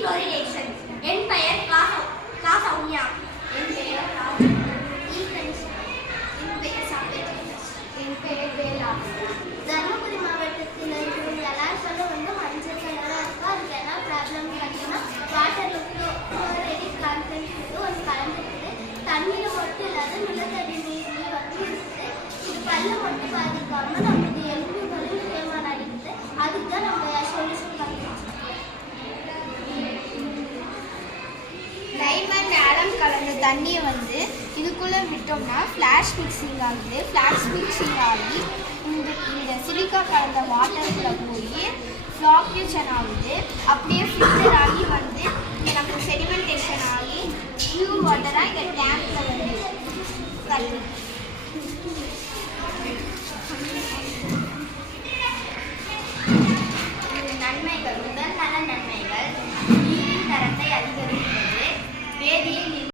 டீஃப்ளோரிடேஷன். என் பெயர் கா சௌமியா. என் பெயர் என் பெயர் வேலா. தருமபுரி மாவட்டத்தில் இருக்கிறவங்க எல்லாரும் சொல்ல வந்து மஞ்சள் கலராக இருக்கும். அதுக்கு என்ன ப்ராப்ளம் பார்த்தீங்கன்னா வாட்டரில் ஃப்ளோரைடு கண்டென்ட் ஒரு கலந்துருக்குது. தண்ணியில் மட்டும் இல்லாத நிலத்தடி நீர்லேயும் வந்து இருக்குது. இது பல்ல மட்டும் பாதிக்காமல் நமக்கு எலும்புகளும் தேய்மானம் அடிக்குது. அதுக்கு தான் நம்ம சொல்யூஷன் பண்ணிட்டு டைமண்ட் ஆடம் கலந்த தண்ணியை வந்து இதுக்குள்ளே விட்டோம்னா ஃப்ளாஷ் மிக்சிங் ஆகுது. ஃப்ளாஷ் மிக்சிங் ஆகி இந்த சிலிக்கா கலந்த வாட்டருக்குள்ளே போய் ஃப்ளாக்யூஷன் ஆகுது. அப்படியே ஃபில்டர் ஆகி வந்து இங்கே நமக்கு செடிமெண்டேஷன் ஆகி பியூர் வாட்டராக இங்கே